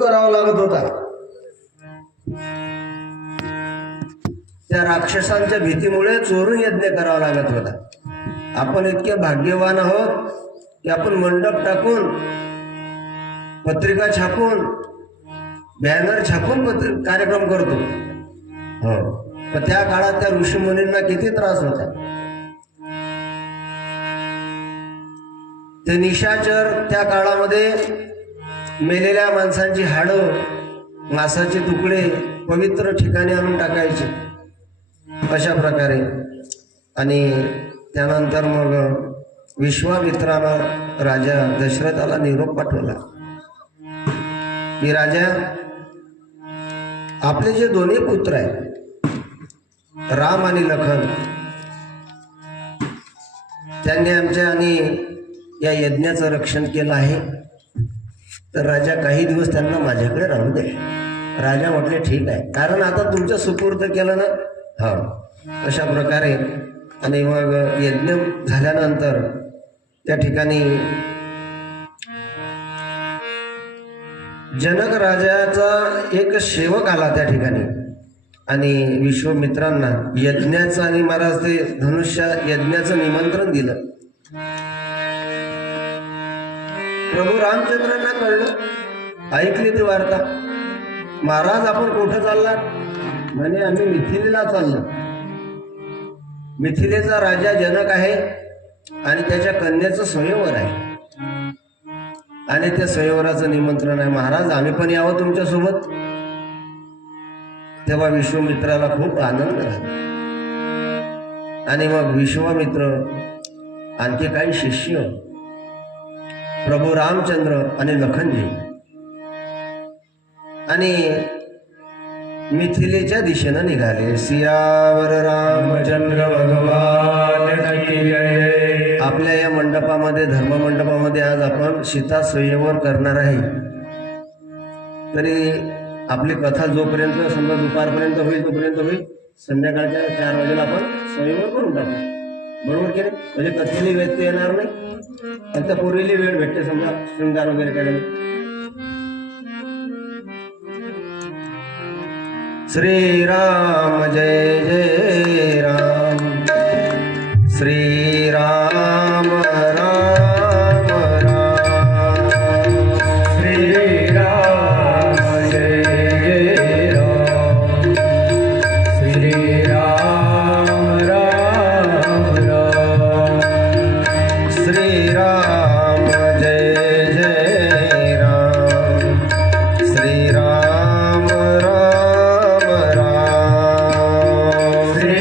करावा लागत होता। त्या राक्षसांच्या भीतीमुळे चोरून यज्ञ करावा लागत होता। आपण इतके भाग्यवान आहोत की आपण मंडप टाकून, पत्रिका छापून, बॅनर छापून कार्यक्रम करतो। हो, पण त्या काळात त्या ऋषीमुनींना किती त्रास होता। ते निशाचर त्या काळामध्ये मेलेल्या माणसांची हाडं, मांसाचे तुकडे पवित्र ठिकाणी आणून टाकायचे अशा प्रकारे। आणि त्यानंतर मग विश्वामित्रानं राजा दशरथाला निरोप पाठवला की राजा, आपले जे दोन्ही पुत्र आहेत, राम आणि लखन, त्यांनी आमच्या आणि या यज्ञाचं रक्षण केलं आहे, तर राजा काही दिवस त्यांना माझ्याकडे राहू दे। राजा म्हटले ठीक आहे, कारण आता तुमच्या सुपूर्द केलं ना। हा, अशा प्रकारे। आणि मग यज्ञ झाल्यानंतर त्या ठिकाणी जनक राजाचा एक सेवक आला त्या ठिकाणी आणि विश्वामित्रांना यज्ञाचं आणि महाराज ते धनुष्य यज्ञाचं निमंत्रण दिलं। प्रभू रामचंद्रांना कळलं, ऐकली ती वार्ता। महाराज आपण कुठं चालला? म्हणे आम्ही मिथिलेला चाललो। मिथिलेचा राजा जनक आहे आणि त्याच्या कन्याचं स्वयंवर आहे आणि त्या स्वयंवराचं निमंत्रण आहे। महाराज आम्ही पण यावं तुमच्या सोबत? तेव्हा विश्वामित्राला खूप आनंद झाला आणि मग विश्वामित्र, आणखी काही शिष्य, प्रभू रामचंद्र आणि लखनजी आणि मिथिलेच्या दिशेनं निघाले। सियावर रामचंद्र भगवान की जय। आपल्या या मंडपामध्ये, धर्म मंडपामध्ये आज आपण सीता स्वयंवर करणार आहे। तरी आपली कथा जोपर्यंत समजा दुपारपर्यंत होईल तोपर्यंत होईल, संध्याकाळच्या 4 वाजेला आपण स्वयंवर करून टाकू, बरोबर की नाही? म्हणजे कथेली व्यत्यय येणार नाही, आता पूर्वीली वेळ भेटते समजा शृंगार वगैरे करायला। श्री राम जय जय राम, श्री राम राम राम, श्री राम जय जय राम, श्री राम राम राम, श्री राम जय जय राम, श्री राम राम राम, श्री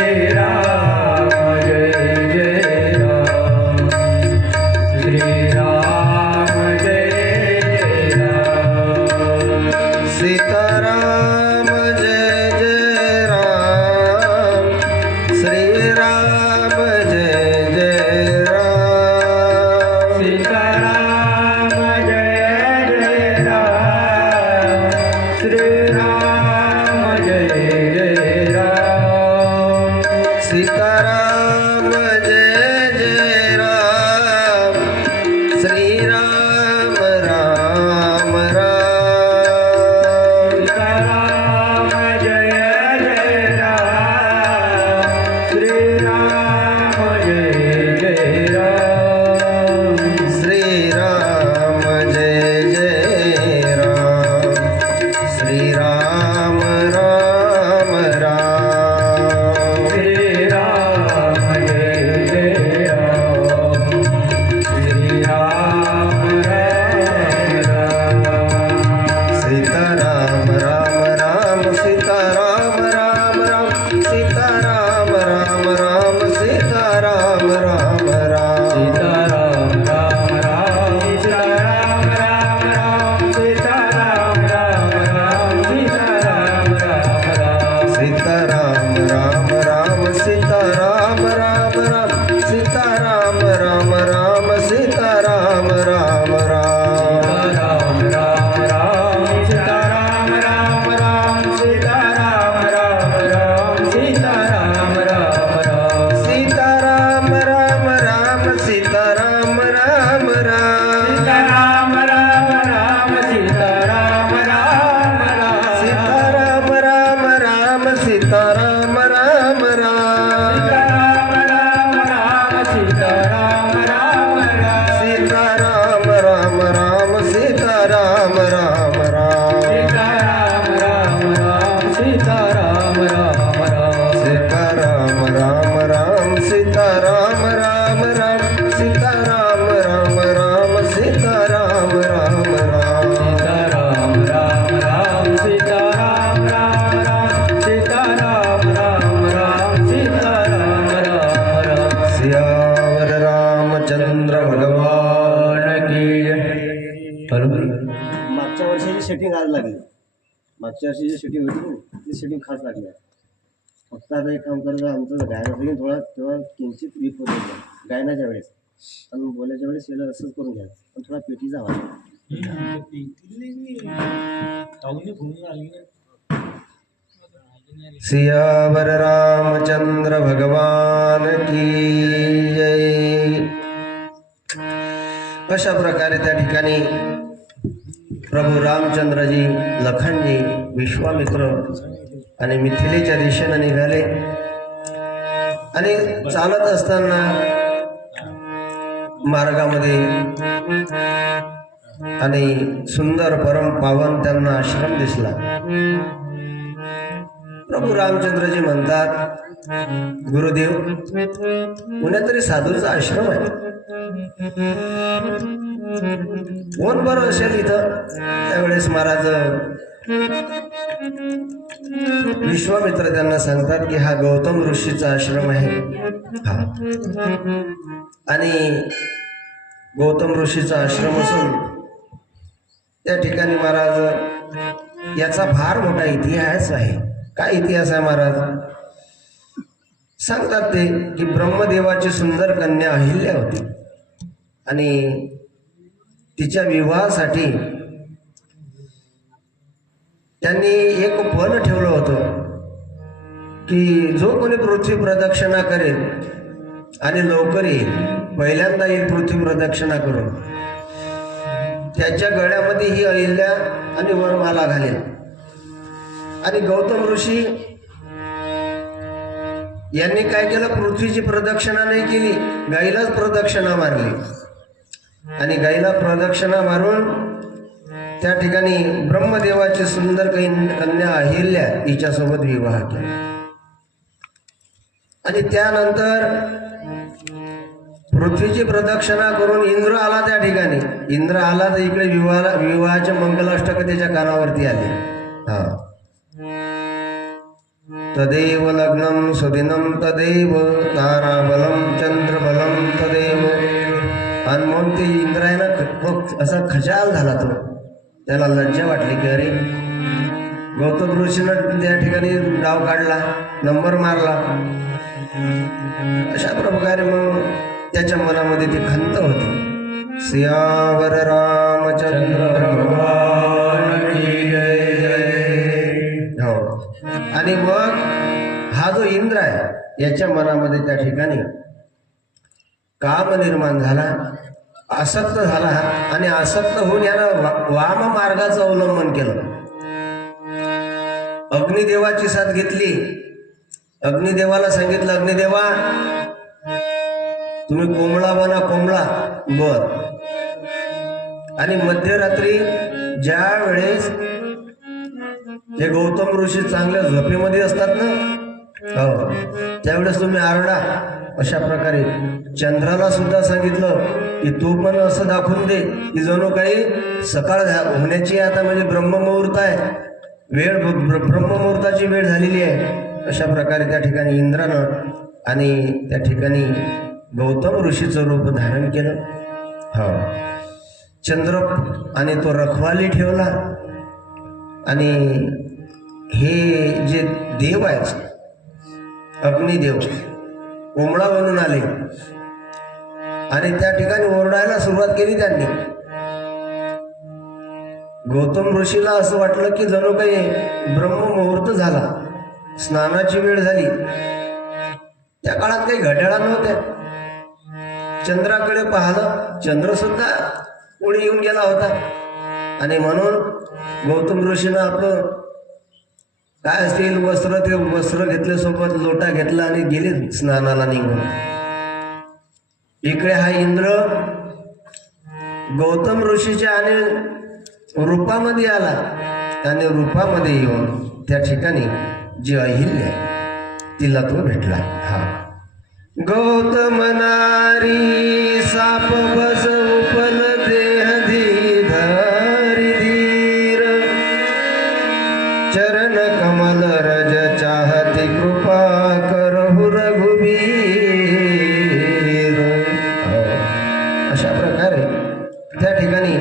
राम राम राम सीता राम राम राम सीता राम राम राम सीता राम राम राम सीता राम राम राम सीता राम राम राम सीता राम राम राम सीता राम राम राम सियावर रामचंद्र भगवान की जय. मागच्या वर्षाची सेटिंग आज लागली. मागच्या वर्षी जी सेटिंग होती ना ती सेटिंग खास लागली आहे. फक्त आता एक काम करायचं आमचं गायनासाठी थोडा तेव्हा किंचित वीक होत होतं गायनाच्या वेळेस आणि बोलायच्या वेळेस याला असंच करून घ्या पण थोडा पेटीचा आवाज. सियावर रामचंद्र भगवान की जय. अशा प्रकारे त्या ठिकाणी प्रभू रामचंद्रजी, लखनजी, विश्वामित्र आणि मिथिलेच्या दिशेने निघाले आणि चालत असताना मार्गामध्ये आणि सुंदर परम पावन त्यांना आश्रम दिसला. प्रभू रामचंद्रजी म्हणतात, गुरुदेव पुण्यात तरी साधूचा आश्रम आहे, कोण बरं असेल इथं? त्यावेळेस महाराज विश्वामित्र त्यांना सांगतात की हा गौतम ऋषीचा आश्रम आहे. हा आणि गौतम ऋषीचा आश्रम असून त्या ठिकाणी महाराज याचा फार मोठा इतिहास आहे. काय इतिहास आहे महाराज? सांगतात ते की ब्रह्मदेवाची सुंदर कन्या अहिल्या होती आणि तिच्या विवाहासाठी त्यांनी एक पण ठेवलं होतं की जो कोणी पृथ्वी प्रदक्षिणा करेल आणि लवकर येईल, पहिल्यांदा येईल पृथ्वी प्रदक्षिणा करून, त्याच्या गळ्यामध्ये ही अहिल्या आणि वरमाला घालेल. आणि गौतम ऋषी यांनी काय केलं? पृथ्वीची प्रदक्षिणा नाही केली, गाईलाच प्रदक्षिणा मारली आणि गाईला प्रदक्षिणा मारून त्या ठिकाणी ब्रह्मदेवाची सुंदर कन्या अहिल्या हिच्यासोबत विवाह केला. आणि त्यानंतर पृथ्वीची प्रदक्षिणा करून इंद्र आला. त्या ठिकाणी इंद्र आला तर इकडे विवाहाचे मंगलाष्टक त्याच्या कानावरती आले. हा, तदेव लग्नम सुदिनम तदेव ताराबलम चंद्रबलम तदेव. आणि मग ते इंद्रायनं असा खजाल झाला, तो त्याला लज्जा वाटली की अरे गौतम ऋषीनं त्या ठिकाणी डाव काढला, नंबर मारला. अशा प्रकारे मग त्याच्या मनामध्ये ती खंत होती. सियावर रामचंद्र भगवान की जय जय. हो, आणि मग हा जो इंद्र आहे याच्या मनामध्ये त्या ठिकाणी काम निर्माण झाला, आसक्त झाला आणि आसक्त होऊन यानं वाम मार्गाचं अवलंबन केलं. अग्निदेवाची साथ घेतली. अग्निदेवाला सांगितलं, अग्निदेवा तुम्ही कोंबडा बना, कोंबडा बर. आणि मध्यरात्री ज्या वेळेस हे गौतम ऋषी चांगल्या झोपेमध्ये असतात ना, हो, त्यावेळेस तुम्ही आरडा. अशा प्रकारे चंद्राला सुद्धा सांगितलं की तू पण असं दाखवून दे की जणू काही सकाळ होण्याची आता म्हणजे ब्रह्ममुहूर्त आहे, वेळ ब्रह्ममुहूर्ताची वेळ झालेली आहे. अशा प्रकारे त्या ठिकाणी इंद्रानं आणि त्या ठिकाणी गौतम ऋषीचं रूप धारण केलं. हो, चंद्र आणि तो रखवाली ठेवला. आणि हे जे देव आहेत अग्निदेव कोंबडा बनून आले आणि त्या ठिकाणी ओरडायला सुरुवात केली त्यांनी. गौतम ऋषीला असं वाटलं की जणू काही ब्रह्ममुहूर्त झाला, स्नानाची वेळ झाली. त्या काळात काही घड्याळा नव्हत्या. चंद्राकडे पाहिलं, चंद्र सुद्धा पुढे येऊन गेला होता. आणि म्हणून गौतम ऋषीनं आपलं काय असतील वस्त्र, ते वस्त्र घेतले, सोबत लोटा घेतला आणि गेले स्नानाला निघून. इकडे हा इंद्र गौतम ऋषीच्या आणि रूपामध्ये आला आणि रूपामध्ये येऊन त्या ठिकाणी जी अहिल्य आहे तिला तो भेटला. हा गौतम नारी साप बस उपल देह धरी धीर चरण कमल रज चाहती कृपा करहु रघुबीर. अशा प्रकारे त्या ठिकाणी,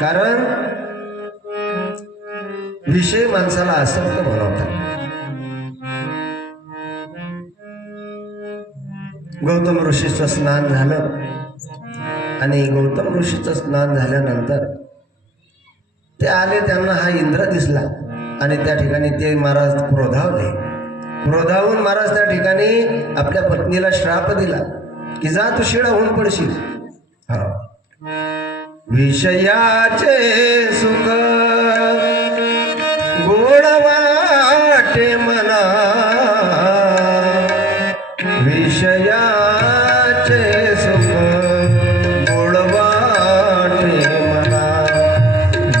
कारण विषय माणसाला आसक्त बनवतात. गौतम ऋषीचं स्नान झालं आणि गौतम ऋषीचं स्नान झाल्यानंतर ते आले, त्यांना हा इंद्र दिसला आणि त्या ठिकाणी ते महाराज क्रोधावले. क्रोधावून महाराज त्या ठिकाणी आपल्या पत्नीला श्राप दिला की जा तू शिळा होऊन पडशील. हा विषयाचे सुख गोड वाटे मना विषयाचे सुख गोड वाटे मना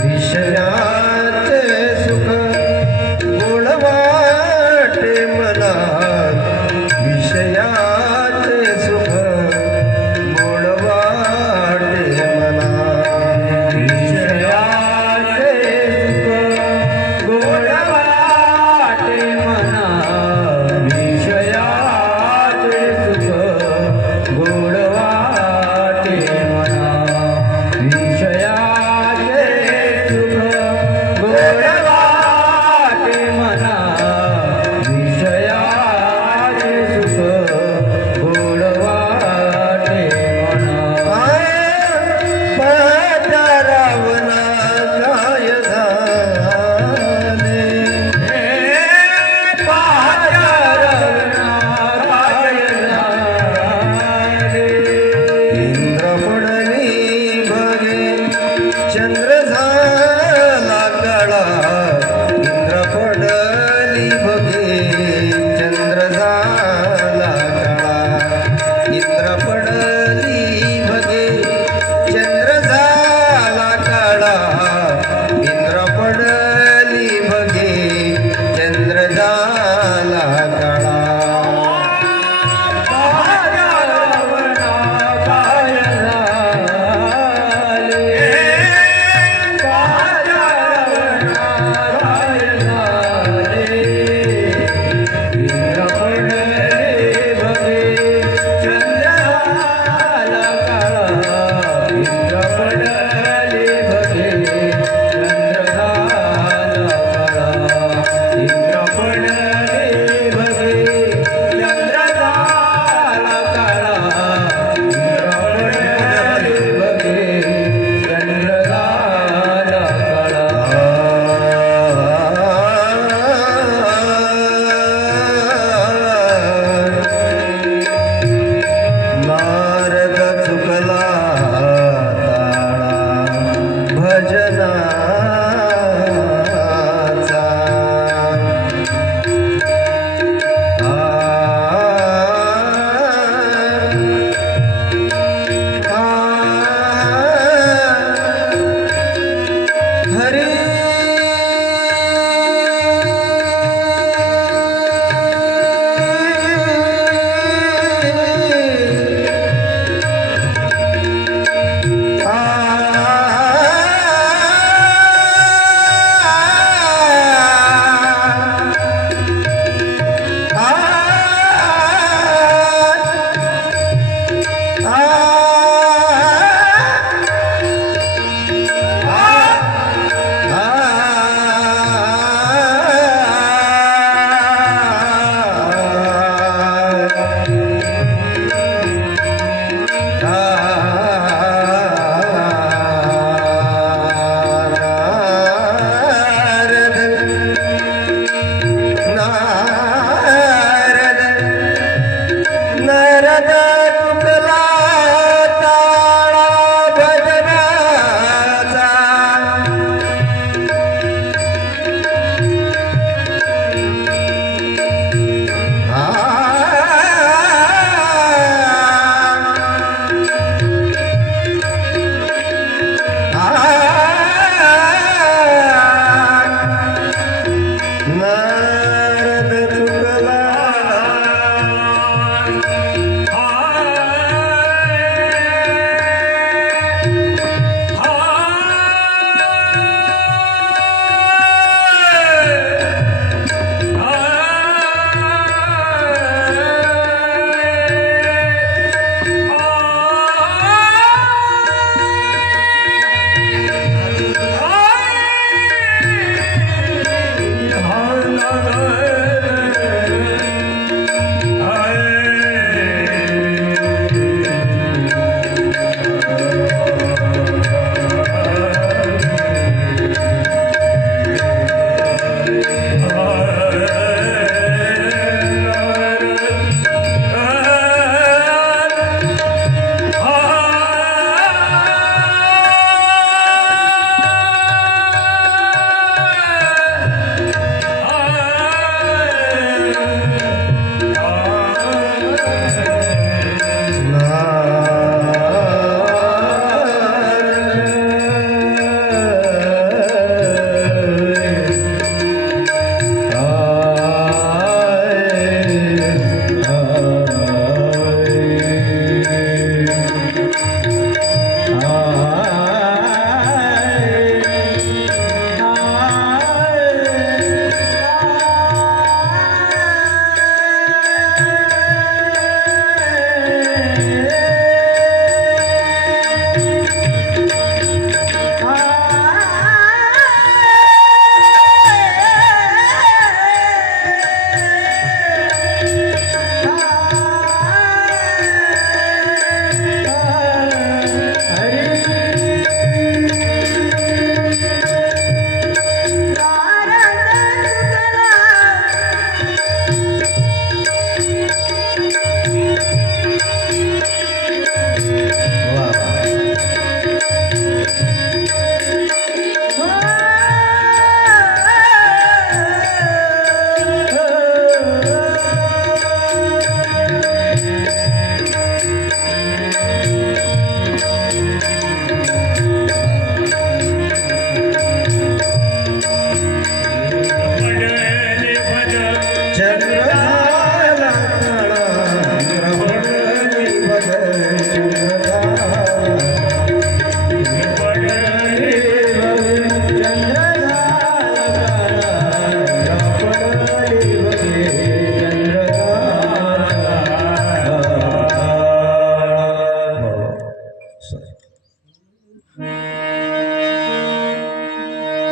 विषयाचे सुख गोड वाटे मना विषयाचे सुख गोड वाटे मना विषयाचे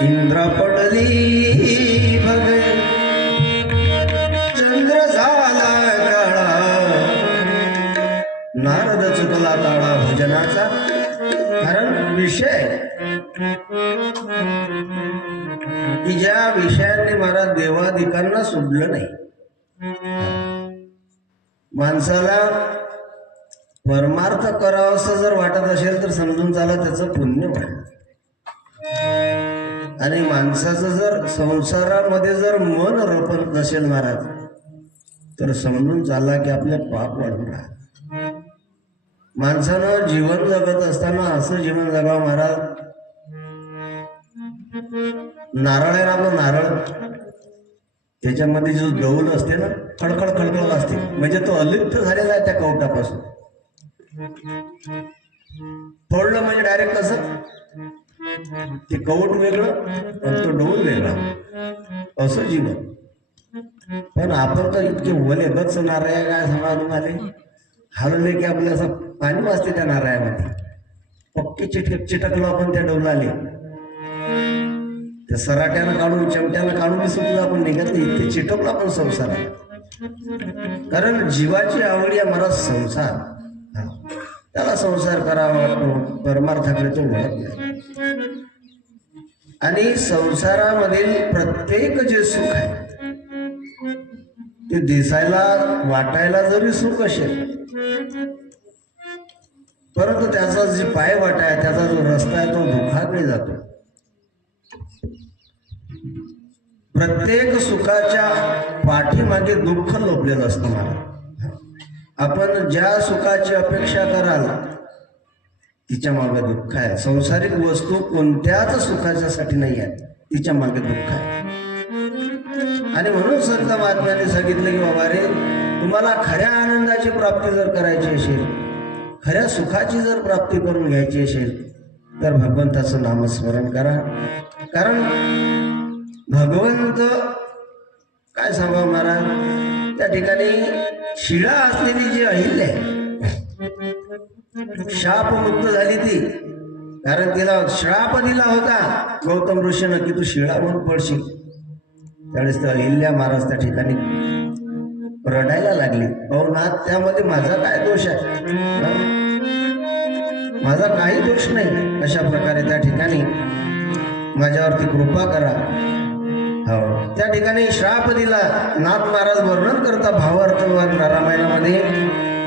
इंद्र पडली बघे चंद्र झाला काळा, नारद चुकला ताळा भजनाचा. कारण विषय की ज्या विषयांनी महाराज देवादिकांना सोडलं नाही. माणसाला परमार्थ करावं असं जर वाटत असेल तर समजून चाला त्याचं पुण्य वाढलं. आणि माणसाचं जर संसारामध्ये जर मन रपत नसेल महाराज तर समजून चालला की आपल्या पाप वाढून राहत. माणसानं जीवन जगत असताना असं जीवन जगावं महाराज. नारळ आहे ना आपलं नारळ, त्याच्यामध्ये जो गौल असते ना खडखड खडखड असते, म्हणजे तो अलिप्त झालेला आहे त्या कवटापासून. फोडलं म्हणजे डायरेक्ट कसं ते कवट वेगळं आणि तो डौल वेगळा, असं जीवन. पण आपण तर इतके वले गच्च नारळ काय सांगा तुम्हाला, हलवले की आपलं असं पाणी वाजते त्या नारळामध्ये. पक्की चिटकलो आपण त्या डौलाले, त्या सराट्यानं काढून चिमट्यानं काढून सुटलं आपण निघत नाही, इतके चिटकलो आपण संसाराला. कारण जीवाची आवडी आहे मला संसार, त्याला संसार करावा वाटतो, परमार्थाकडे तो वळत नाही. आणि संसारामधील प्रत्येक जे सुख आहे ते दिसायला वाटायला जरी सुख असेल परंतु त्याचा जे पाय वाटा आहे त्याचा जो रस्ता आहे तो दुःखाकडे जातो. प्रत्येक सुखाच्या पाठीमागे दुःख लोपलेलं असतं. मला आपण ज्या सुखाची अपेक्षा कराल तिच्या मागे दुःख आहे. संसारिक वस्तू कोणत्याच सुखाच्यासाठी नाही आहे, तिच्या मागे दुःख आहे. आणि म्हणून संत महात्म्यांनी सांगितलं की बाबा रे, तुम्हाला खऱ्या आनंदाची प्राप्ती जर करायची असेल, खऱ्या सुखाची जर प्राप्ती करून घ्यायची असेल तर भगवंताचं नामस्मरण करा. कारण भगवंत काय सांगावं महाराज, त्या ठिकाणी शिळा असलेली जी अहिल्या आहे शाप मुक्त झाली ती. कारण तिला श्राप दिला होता गौतम ऋषीनं की तू शिळा म्हणून पडशील. त्यावेळेस तर अहिल्या महाराज त्या ठिकाणी रडायला लागली. अहो नाथ, त्यामध्ये माझा काय दोष आहे? माझा काही दोष नाही. अशा प्रकारे त्या ठिकाणी माझ्यावरती कृपा करा. हो, त्या ठिकाणी श्राप दिला. नाथ महाराज वर्णन करता भावार्थ रामायणामध्ये,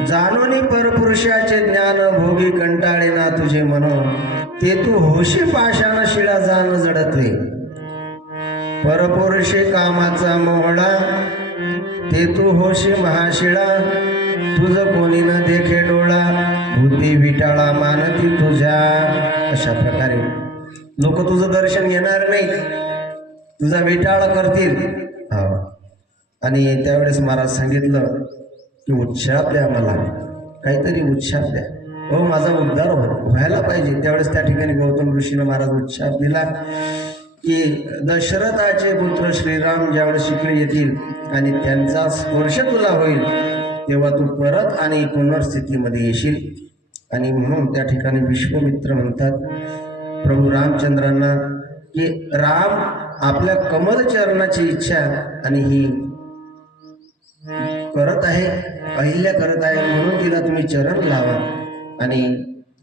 जाणोनी परपुरुषाचे ज्ञान भोगी कंटाळे ना तुझे मन, ते तू होशी पाशान शिळा जाण जडतवे. परपुरुषे कामाचा मोहळा, ते तू होशी महाशिळा, तुझ कोणी न देखे डोळा, बुद्धी विटाळा मानती तुझ्या. अशा प्रकारे लोक तुझं दर्शन घेणार नाही, तुझा विटाळ करतील. आणि त्यावेळेस महाराज सांगितलं की उत्साह द्या, मला काहीतरी उत्साह द्या. हो, माझा उद्धार व्हायला पाहिजे. त्यावेळेस त्या ठिकाणी गौतम ऋषीनं महाराज उत्साह दिला की दशरथाचे पुत्र श्रीराम ज्यावेळेस शिकले येतील आणि त्यांचा स्पर्श तुला होईल तेव्हा तू परत आणि पुनर्स्थितीमध्ये येशील. आणि म्हणून त्या ठिकाणी विश्वमित्र म्हणतात प्रभू रामचंद्रांना की राम आपल्या कमल चरणाची इच्छा आणि ही करत आहे, अहिल्या करत आहे, म्हणून तिला तुम्ही चरण लावा. आणि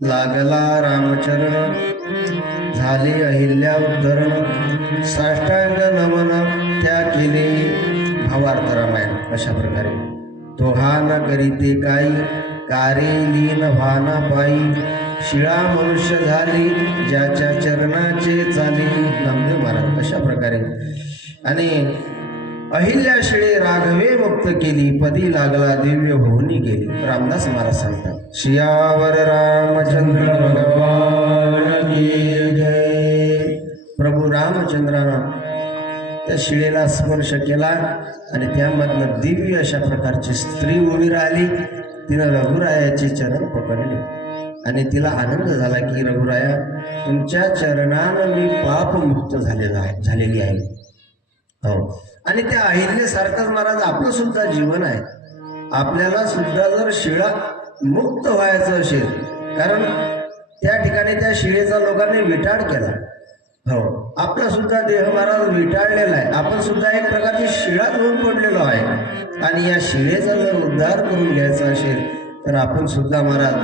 लागला रामचरण, झाले अहिल्या उद्धरण, साष्टांग नमन त्या केले. भावार्थ रामायण अशा प्रकारे. तो हा न करीते काही, कारे लीन व्हाना पायी, शिळा मनुष्य झाली ज्याच्या चरणाचे चाली. नामदेव महाराज अशा प्रकारे. आणि अहिल्या शिळे राघवे मुक्त केली, पदी लागला दिव्य होऊनी गेली. रामदास महाराज सांगतात, सियावर रामचंद्र भगवान की जय. प्रभू रामचंद्रानं त्या शिळेला स्पर्श केला आणि त्यामधनं दिव्य अशा प्रकारची स्त्री उभी राहिली. तिनं रघुरायाचे चरण पकडले आणि तिला आनंद झाला की रघुराया, तुमच्या चरणानं मी पापमुक्त झालेली आहे. हो, आणि त्या अहिल्यासारखंच महाराज आपलं सुद्धा जीवन आहे. आपल्याला सुद्धा जर शिळा मुक्त व्हायचं असेल, कारण त्या ठिकाणी त्या शिळेचा लोकांनी विटाळ केला. हो, आपला सुद्धा देह महाराज विटाळलेला आहे. आपण सुद्धा एक प्रकारची शिळात होऊन पडलेलो आहे. आणि या शिळेचा जर उद्धार करून घ्यायचा असेल तर आपण सुद्धा महाराज,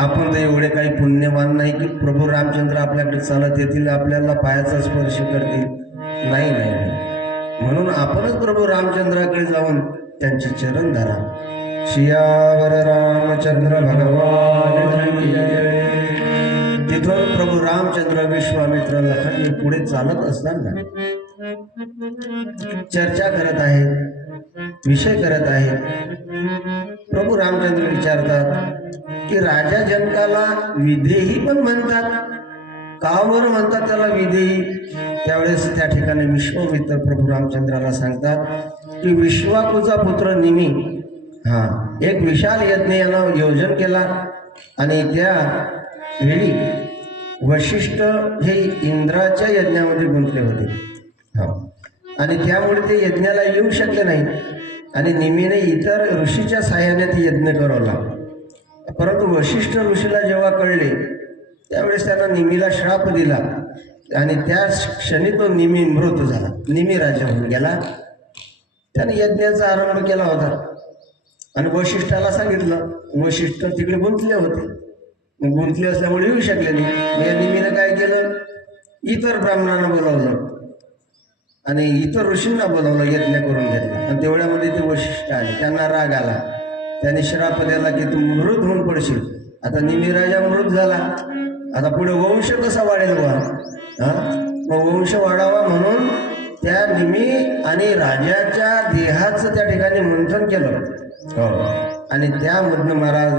आपण तर एवढे काही पुण्यवान नाही की प्रभू रामचंद्र आपल्याकडे चालत येतील, आपल्याला पायाचा स्पर्श करतील. नाही नाही नाही. म्हणून आपणच प्रभू रामचंद्राकडे जाऊन त्यांचे चरण धरा. सियावर रामचंद्र भगवान की जय. तिथून प्रभू रामचंद्र विश्वामित्र लखन पुढे चालत असताना चर्चा करत आहेत, विषय करत आहेत. प्रभू रामचंद्र विचारतात की राजा जनकाला विदेही पण म्हणतात, का बरं म्हणतात त्याला विदेही? त्यावेळेस त्या ठिकाणी विश्वामित्र प्रभू रामचंद्राला सांगतात की विश्वाकूचा पुत्र निमी एक विशाल यज्ञ यानं योजन केला आणि त्या वेळी वशिष्ठ हे इंद्राच्या यज्ञामध्ये गुंतले होते. आणि त्यामुळे ते यज्ञाला येऊ शकले नाही आणि निमीने इतर ऋषीच्या साह्याने ते यज्ञ करवला. परंतु वशिष्ठ ऋषीला जेव्हा कळले त्यावेळेस त्यांना निमीला श्राप दिला आणि त्या क्षणी तो निमी मृत झाला. निमी राजा होऊन गेला. त्याने यज्ञाचा आरंभ केला होता आणि वशिष्ठाला सांगितलं. वशिष्ठ तिकडे गुंतले होते. गुंतले असल्यामुळे येऊ शकले नाही. या निमीनं काय केलं, इतर ब्राह्मणांना बोलावलं आणि इतर ऋषींना बोलावलं, यज्ञ करून घेतला. आणि तेवढ्यामध्ये ते वशिष्ठ आले. त्यांना राग आला. त्याने श्राप द्याला की तू मृत होऊन पडशील. आता निमी राजा मृत झाला, आता पुढे वंश कसा वाढेल बा? मग वंश वाढावा म्हणून त्या निमी आणि राजाच्या देहाचं त्या ठिकाणी मंथन केलं. आणि त्यामधनं महाराज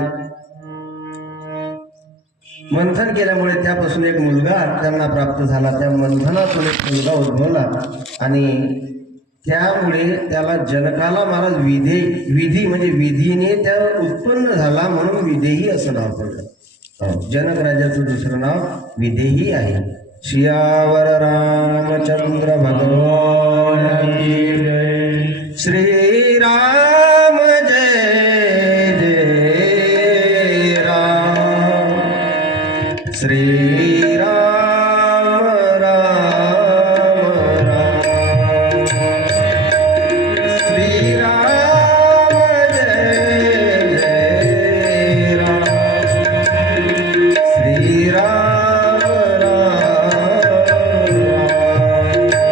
मंथन केल्यामुळे त्यापासून एक मुलगा त्यांना प्राप्त झाला. त्या मंथनातून एक मुलगा उद्भवला आणि त्यामुळे त्याला जनकाला महाराज विधी म्हणजे विधीने त्या उत्पन्न झाला म्हणून विदेही असं नाव पडलं. जनक राजाचं दुसरं नाव विदेही आहे. सियावर रामचंद्र भगवान की जय. श्रीराम जय जय राम. श्रीराम राम राम. श्रीराम जय जय राम. श्रीराम राम राम. श्रीराम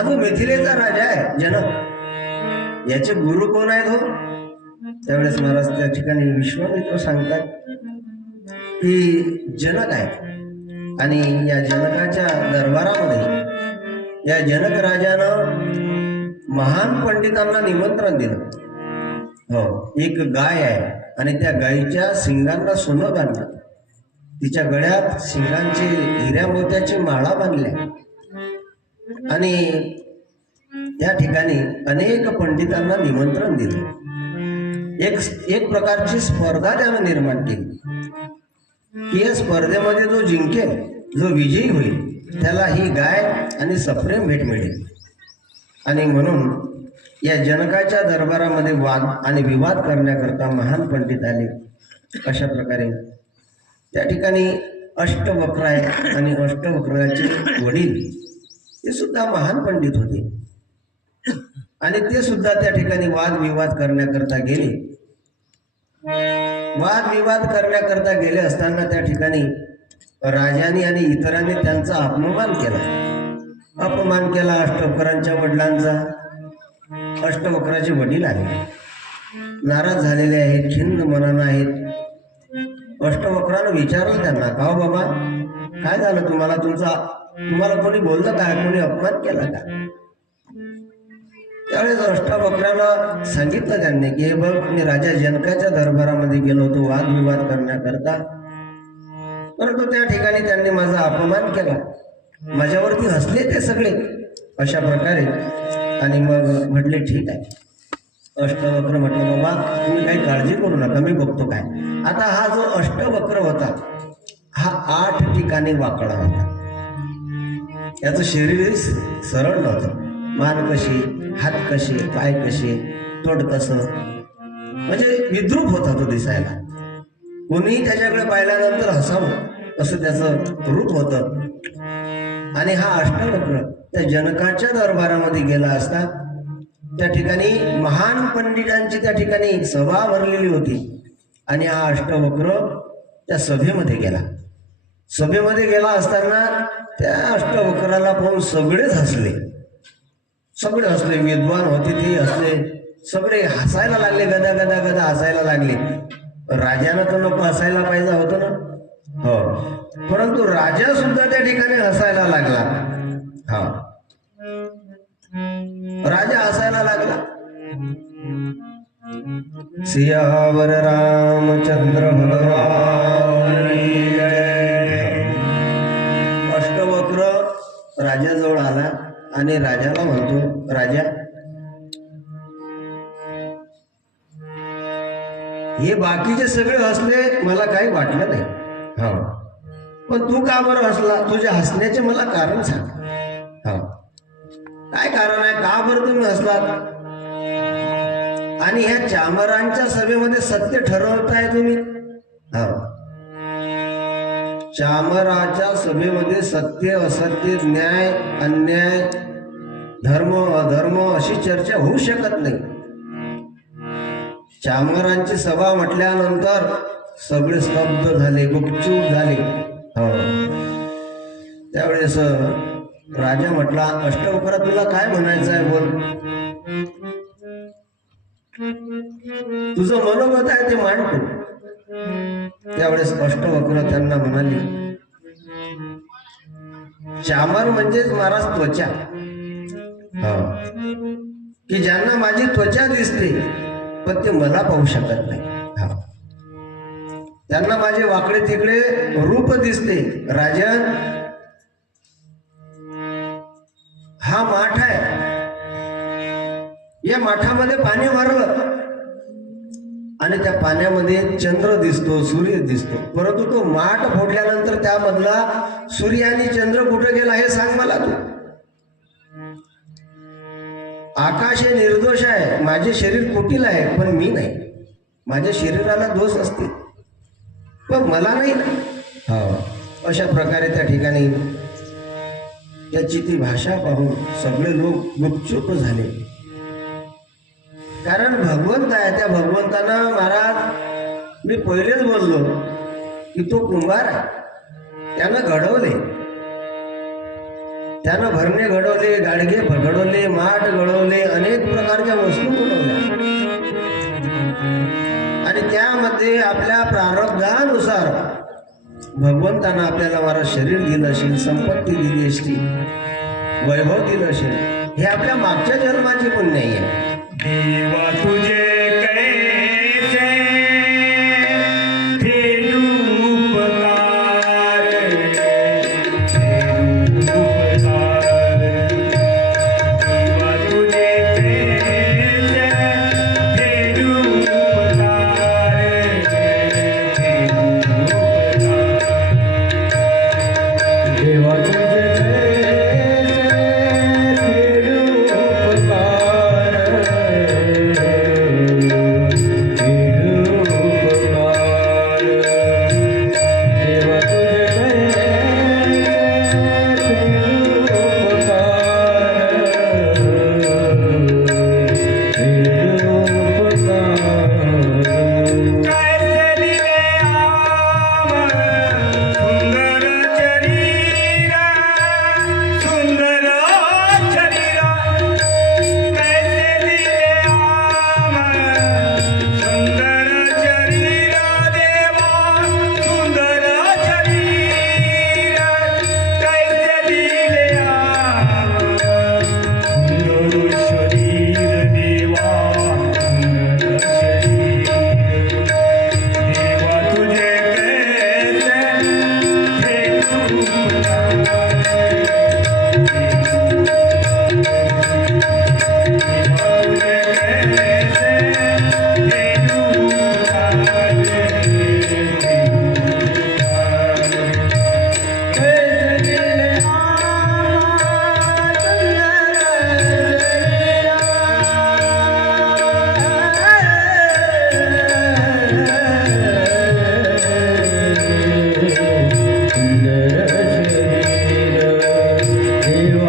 हा जो मिथिलेचा राजा आहे जनक, याचे गुरु कोण आहेत हो? त्यावेळेस महाराज त्या ठिकाणी विश्वामित्र सांगतात की जनक आहे. आणि या जनकाच्या दरबारामध्ये या जनक राजानं महान पंडितांना निमंत्रण दिलं. हो, एक गाय आहे आणि त्या गायीच्या शिंगांना सोनं बांधलं, तिच्या गळ्यात शिंगांची हिऱ्या मोत्याची माळा बांधल्या आणि त्या ठिकाणी अनेक पंडितांना निमंत्रण दिलं. एक प्रकारची स्पर्धा त्यानं निर्माण केली की या स्पर्धेमध्ये जो जिंकेल, जो विजयी होईल, त्याला ही गाय आणि सप्रेम भेट मिळेल. आणि म्हणून या जनकाच्या दरबारामध्ये वाद आणि विवाद करण्याकरता महान पंडित आले. अशा प्रकारे त्या ठिकाणी अष्टवक्र आहे आणि अष्टवक्राचे वडील ते सुद्धा महान पंडित होते आणि ते सुद्धा त्या ठिकाणी वादविवाद करण्याकरता गेले. वादविवाद करण्याकरता गेले असताना त्या ठिकाणी राजाने आणि इतरांनी त्यांचा अपमान केला अष्टवक्रांच्या वडिलांचा. अष्टवक्राचे वडील आले, नाराज झालेले आहेत, खिन्न मनानं आहेत. अष्टवक्रानं विचारलं त्यांना, का हो बाबा, काय झालं तुम्हाला कोणी बोललं का, कोणी अपमान केला का? त्यावेळेस अष्टवक्रानं सांगितलं त्यांनी की हे बघ, मी राजा जनकाच्या दरबारामध्ये गेलो होतो वादविवाद करण्याकरता, परंतु त्या ठिकाणी त्यांनी माझा अपमान केला, माझ्यावरती हसले ते सगळे. अशा प्रकारे आणि मग म्हटले ठीक आहे. अष्टवक्र म्हटलं, बाबा तुम्ही काही काळजी करू नका, मी बघतो काय. आता हा जो अष्टवक्र होता हा 8 ठिकाणी वाकडा होता. याचं शरीर सरळ नव्हतं. मान कशी, हात कसे, पाय कसे, तोंड कसं, म्हणजे विद्रूप होता तो दिसायला. कोणीही त्याच्याकडे पाहिल्यानंतर हसावं असं त्याचं रूप होतं. आणि हा अष्टवक्र त्या जनकाच्या दरबारामध्ये गेला असता त्या ठिकाणी महान पंडितांची त्या ठिकाणी सभा भरलेली होती आणि हा अष्टवक्र त्या सभेमध्ये गेला असताना त्या अष्टवक्राला पाहून सगळेच हसले. विद्वान होते ते हसले, सगळे हसायला लागले, गदा गदा गदा हसायला लागले. राजानं तर नको हसायला पाहिजे होतं ना, हो, परंतु राजा सुद्धा त्या ठिकाणी हसायला लागला. हा, राजा हसायला लागला. सियावर रामचंद्र भगवान की जय. अष्टवक्र राजाजवळ आला आणि राजाला म्हणतो, राजा, हे बाकीचे सगळे हसले, मला काही वाटलं नाही, हा, पण तू का बरं हसला? तुझ्या हसण्याचे मला कारण सांग. हा, काय कारण आहे, का बरं तुम्ही हसलात? आणि ह्या चामरांच्या सभेमध्ये सत्य ठरवताय तुम्ही? हा, चामराच्या सभेमध्ये सत्य असत्य, न्याय अन्याय, धर्म अधर्म अशी चर्चा होऊ शकत नाही. चामरांची सभा म्हटल्यानंतर सगळे स्तब्ध झाले, गुपचूप झाले. हो, त्यावेळेस राजा म्हटला, अष्टवक्रा तुला काय म्हणायचं आहे, बोल, तुझं मनोगत आहे ते मांडतो. त्यावेळेस अष्टवक्र त्यांना म्हणाले, चामर म्हणजेच महाराज त्वचा, की ज्यांना माझी त्वचा दिसते पण ते मला पाहू शकत नाही. त्यांना माझे वाकडे तिकडे रूप दिसते. राजन, हा माठ आहे, या माठामध्ये पाणी भरलं आणि त्या पाण्यामध्ये चंद्र दिसतो, सूर्य दिसतो, परंतु तो माठ फोडल्यानंतर त्यामधला सूर्य आणि चंद्र कुठे गेला हे सांग मला तू. आकाश हे निर्दोष आहे, माझे शरीर कुटील आहे पण मी नाही. माझ्या शरीराला दोष असतील पण मला नाही ना. अशा प्रकारे त्या ठिकाणी त्याची ती भाषा पाहून सगळे लोक गुपचूप झाले. कारण भगवंत आहे, त्या भगवंतानं महाराज मी पहिलेच बोललो की तो कुंभार आहे, त्यानं घडवले. त्यानं भरणे घडवले, गाडगे घडवले, माठ घडवले, अनेक प्रकारच्या वस्तू बनवल्या आणि त्यामध्ये आपल्या प्रारब्धानुसार भगवंतानं आपल्याला वारा शरीर दिलं असेल, संपत्ती दिली असती, वैभव दिलं असेल, हे आपल्या मागच्या जन्माची पुण्य आहे. देवा तुझे कैसे फेडू उपकार, फेडू उपकार. देवा तुझे कैसे फेडू उपकार, फेडू उपकार. देवा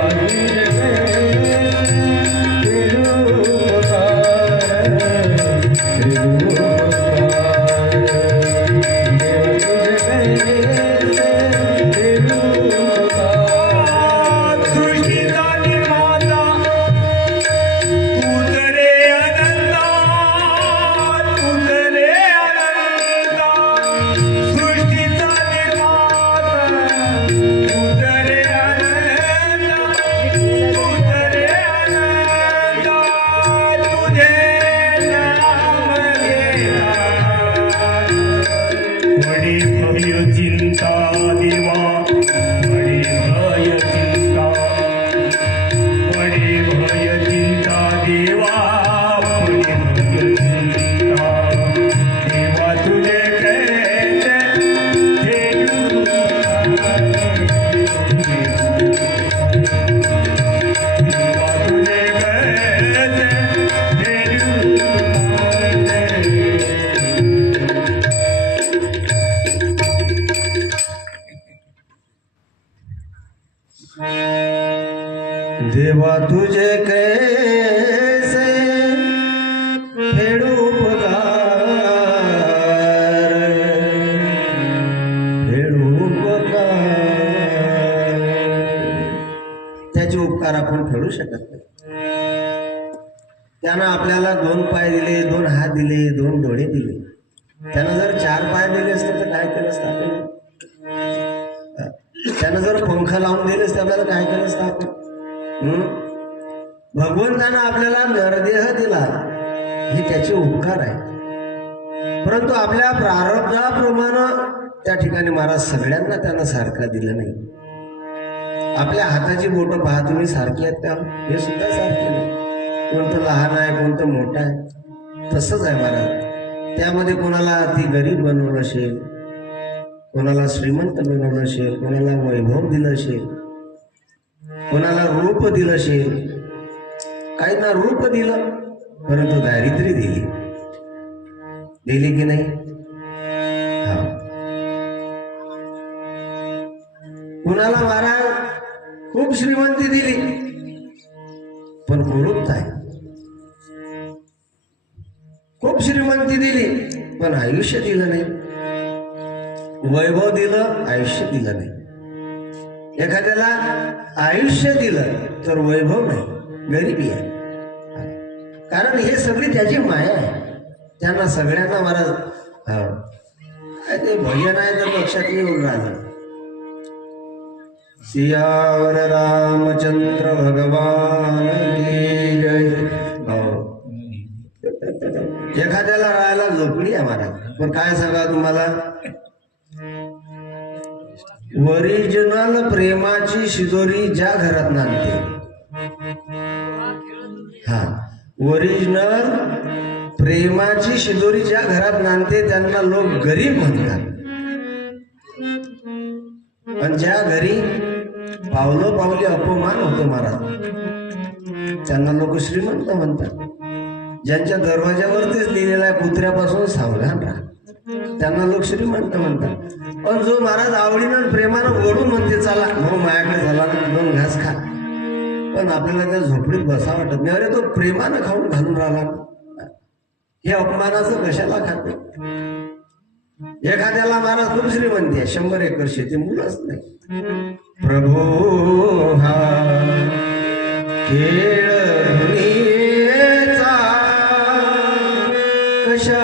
तुझे चिंता देवा बड़ी भय चिंता, बड़ी भय चिंता देवा, बड़ी भय चिंता. देवा तुझे कैसे फेडू उपकार, देवा तुझे कैसे फेडू उपकार. देवा तुझे कैसे फेडू उपकार, फेडू उपकार. त्याचे उपकार आपण फेडू शकत नाही. त्यानं आपल्याला 2 पाय दिले, 2 हात दिले, 2 डोळे दिले. त्यानं जर 4 पाय दिले असते तर काय केलं असतं आपण? त्यानं जर पंख लावून दिले असते आपल्याला काय केलं असतं आपण? भगवंतानं आपल्याला नरदेह दिला, हे त्याचे उपकार आहे. परंतु आपल्या प्रारब्धाप्रमाणे त्या ठिकाणी महाराज सगळ्यांना त्यानं सारखा दिलं नाही. आपल्या हाताची बोटं पहा तुम्ही, सारखी आहेत का? हे सुद्धा सारखे नाही. कोणतं लहान आहे, कोणतं मोठं आहे, तसंच आहे महाराज. त्यामध्ये कोणाला ती गरीब बनवलं असेल, कोणाला श्रीमंत बनवलं असेल, कोणाला वैभव दिलं असेल, कोणाला रूप दिलं असेल, काहींना रूप दिलं परंतु दारिद्र्य दिली की नाही? हा. कुणाला महाराज खूप श्रीमंती दिली पण कुरूपता आहे, खूप श्रीमंती दिली पण आयुष्य दिलं नाही, वैभव दिलं आयुष्य दिलं नाही. एखाद्याला आयुष्य दिलं तर वैभव नाही, गरिबी आहे. कारण हे सगळी त्याची माया आहे. त्यांना सगळ्यांना महाराज ते भजन आहे तर लक्षात नाही येऊन राहिलं. सियावर रामचंद्र भगवान की जय. एखाद्याला राहायला झोपडी आहे महाराज, पण काय सांगा तुम्हाला, ओरिजिनल प्रेमाची शिदोरी ज्या घरात नांदते, हा ओरिजिनल प्रेमाची शिदोरी ज्या घरात नांदते त्यांना लोक गरीब म्हणतात. पण ज्या घरी पावलोपावली अपमान होतो महाराज त्यांना लोक श्रीमंत म्हणतात. ज्यांच्या दरवाज्यावरतीच लिहिलेला आहे कुत्र्यापासून सावधान राहा त्यांना लोक श्रीमंत म्हणतात. पण जो महाराज आवडीनं प्रेमानं ओढून म्हणते चला भाऊ माझ्याकडे झाला ना 2 घास खा, पण आपल्याला त्या झोपडीत बसा वाटत नाही. अरे तो प्रेमानं खाऊन घालून राहिला, हे अपमानाचं कशाला खाते. एखाद्याला महाराज खूप श्रीमंती आहे, 100 एकर शेती, मुलंच नाही. प्रभू हा खेळ दुनियेचा कशा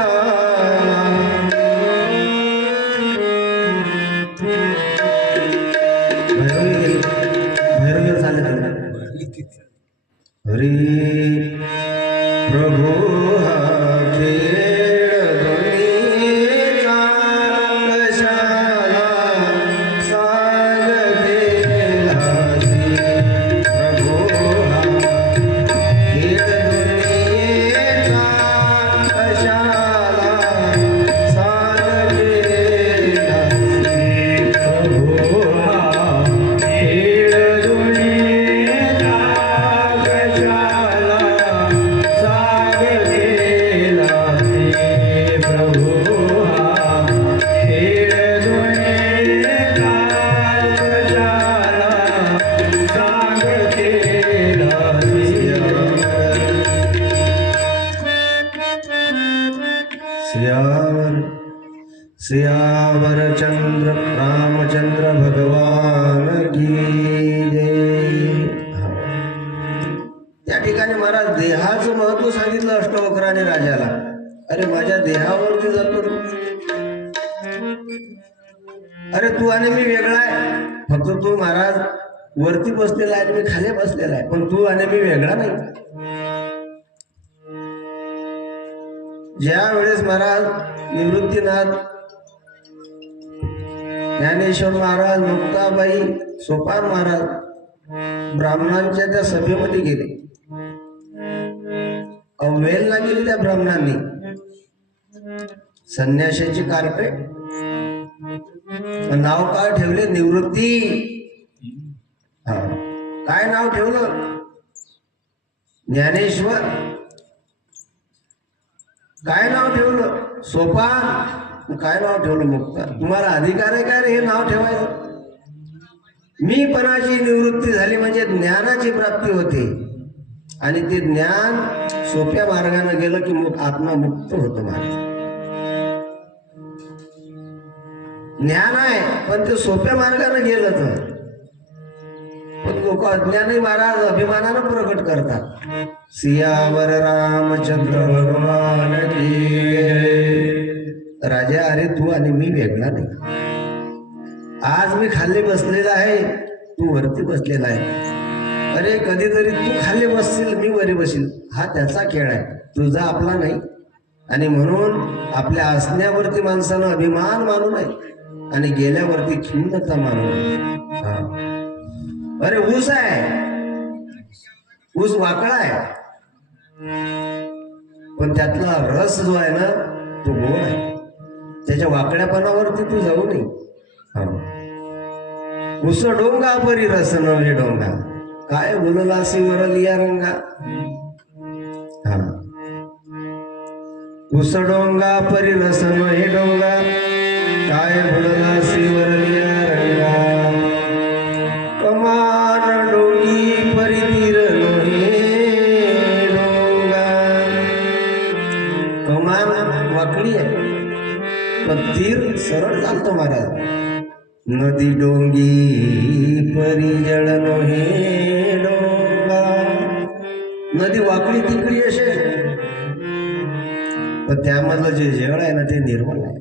भैरवी चालेल. हरी प्रभू हा खेळ दुनियेचा कशाला सांगतेला प्रभू हा खेळ दुनियेचा कशाला सांगतेला प्रभू हा खेळ दुनियेचा कशाला सांगतेला प्रभू हा खेळ दुनियेचा कशाला सांगतेला. सियावर सियावर चंद्र रामचंद्र भगवान की जय. त्या ठिकाणी महाराज देहाचं महत्व सांगितलं अष्टवक्राने राजाला. अरे माझ्या देहावरती जातो रे. अरे तू आणि मी वेगळा आहे, फक्त तू महाराज वरती बसलेला आहे मी खाली बसलेला आहे, पण तू आणि मी वेगळा नाही. ज्या वेळेस महाराज निवृत्तीनाथ ज्ञानेश्वर महाराज मुक्ताबाई सोपान महाराज ब्राह्मणांच्या त्या सभेमध्ये गेले, अवहेलना केली त्या ब्राह्मणांनी. संन्याशाची कार्पेट नाव काय ठेवले, निवृत्ती. हा काय नाव ठेवलं, ज्ञानेश्वर. काय नाव ठेवलं, सोपान. काय नाव ठेवलं, मुक्ता. तुम्हाला अधिकार आहे काय रे हे नाव ठेवायचं. मी पणाची निवृत्ती झाली म्हणजे ज्ञानाची प्राप्ती होते, आणि ते ज्ञान सोप्या मार्गाने गेलं की आत्मा मुक्त होतो. महाराज ज्ञान आहे पण ते सोप्या मार्गाने गेलं तर, पण लोक अज्ञानी महाराज अभिमानानं प्रकट करतात. सियावर रामचंद्र भगवान की जय. राजा अरे तू आणि मी वेगळा नाही. आज मी खाली बसलेला आहे, तू वरती बसलेला आहे. अरे कधीतरी तू खाली बसशील मी वरी बसील, हा त्याचा खेळ आहे, तुझा आपला नाही. आणि म्हणून आपल्या असण्यावरती माणसानं अभिमान मानू नये आणि गेल्यावरती खिन्नता मानू नये. अरे ऊस आहे, ऊस वाकडा आहे, पण त्यातला रस जो आहे ना तो गोड आहे. त्याच्या वाकड्यापणावरती तू जाऊ नये. ऊस डोंगा परी रस नव्हे डोंगा, काय बोललासी वरलिया रंगा. हा ऊस डोंगा परी रस नव्हे डोंगा, काय बोललासी वरलिया रंगा. कमान डोंगी परी तीर नव्हे डोंगा. कमान वाकडी आहे पण तीर सरळ चालतो महाराज. नदी डोंगी परी जळनो हे डोंगा. नदी वाकडी तिकडी असे, पण त्यामधलं जे जळ आहे ना ते निर्मळ आहे.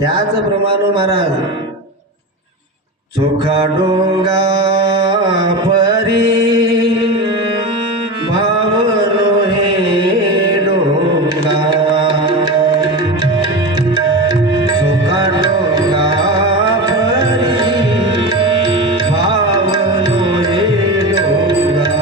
त्याच प्रमाणे महाराज चोखा डोंगा परी भावनो हे डोंगा. चोखा डोंगा परी भावनो हे डोंगा.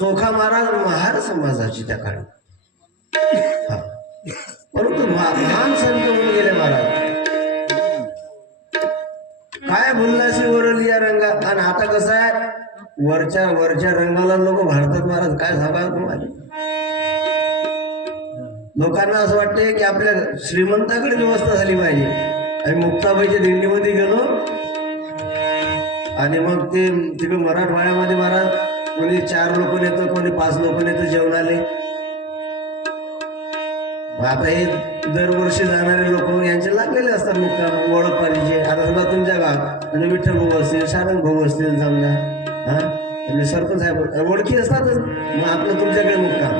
चोखा महाराज महार समाजाची त्या काळी, परंतु महान संत होऊन गेले महाराज. काय बोललाशी वरली या रंगा. आणि आता कसं आहे, वरच्या रंगाला लोक भारतात महाराज. काय सांगा तुम्हाला, लोकांना असं वाटते की आपल्या श्रीमंताकडे व्यवस्था झाली पाहिजे. आम्ही मुक्ताबाईच्या दिंडीमध्ये गेलो आणि मग ते तिकडे मराठवाड्यामध्ये महाराज कोणी 4 लोक नेतं, कोणी 5 लोक नेतं जेवणाले. आता हे दरवर्षी जाणारे लोक यांचे लागलेले असतात मुक्काम, ओळख पाहिजे. आता समजा तुमच्या गावात म्हणजे विठ्ठल भाऊ असतील, सारंग भाऊ असतील, समजा हा म्हणजे सरपंच साहेब ओळखी असतातच. मग आपलं तुमच्याकडे मुक्काम.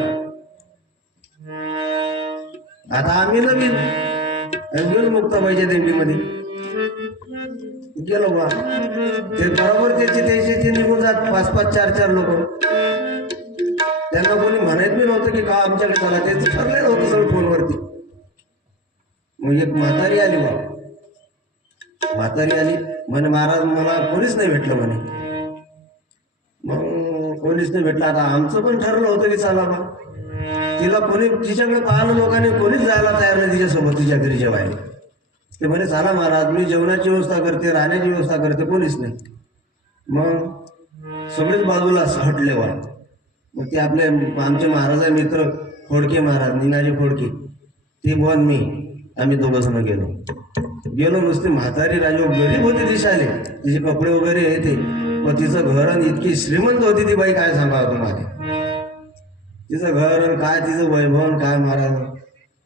आता आम्ही नवीन गेलो मुक्ताबाईच्या दिंडीमध्ये गेलो बा. ते बरोबर त्याचे निघून जात 5-5, 4-4 लोक. त्यांना कोणी म्हणत बी नव्हतं की का आमच्याकडे चला, त्याचं ठरलेलं होतं सगळं फोनवरती. मग एक म्हातारी आली बा. म्हातारी आली म्हणे महाराज मला कोणीच नाही भेटलं म्हणे. मग कोणीच नाही भेटलं. आता आमचं पण ठरलं होतं की चला बा. तिला कोणी तिच्याकडे पाहिलं लोकांनी, कोणीच जायला तयार नाही तिच्यासोबत तिच्या घरी जेवायला. ते म्हणे चला महाराज मी जेवणाची व्यवस्था करते, राहण्याची व्यवस्था करते. कोणीच नाही. मग सगळेच बाजूला हटले वा. मग ते आपले आमचे महाराज मित्र खोडके महाराज, निनाजी खोडके, ते बोन मी आम्ही दोघं जण गेलो. नुसते म्हातारी राजा गरीब होती दिसाले, तिचे कपडे वगैरे येते. मग तिचं घर आणि इतकी श्रीमंत होती ती बाई, काय सांगा तुम्हाला. तिचं घर आणि काय तिचं वैभव काय महाराज.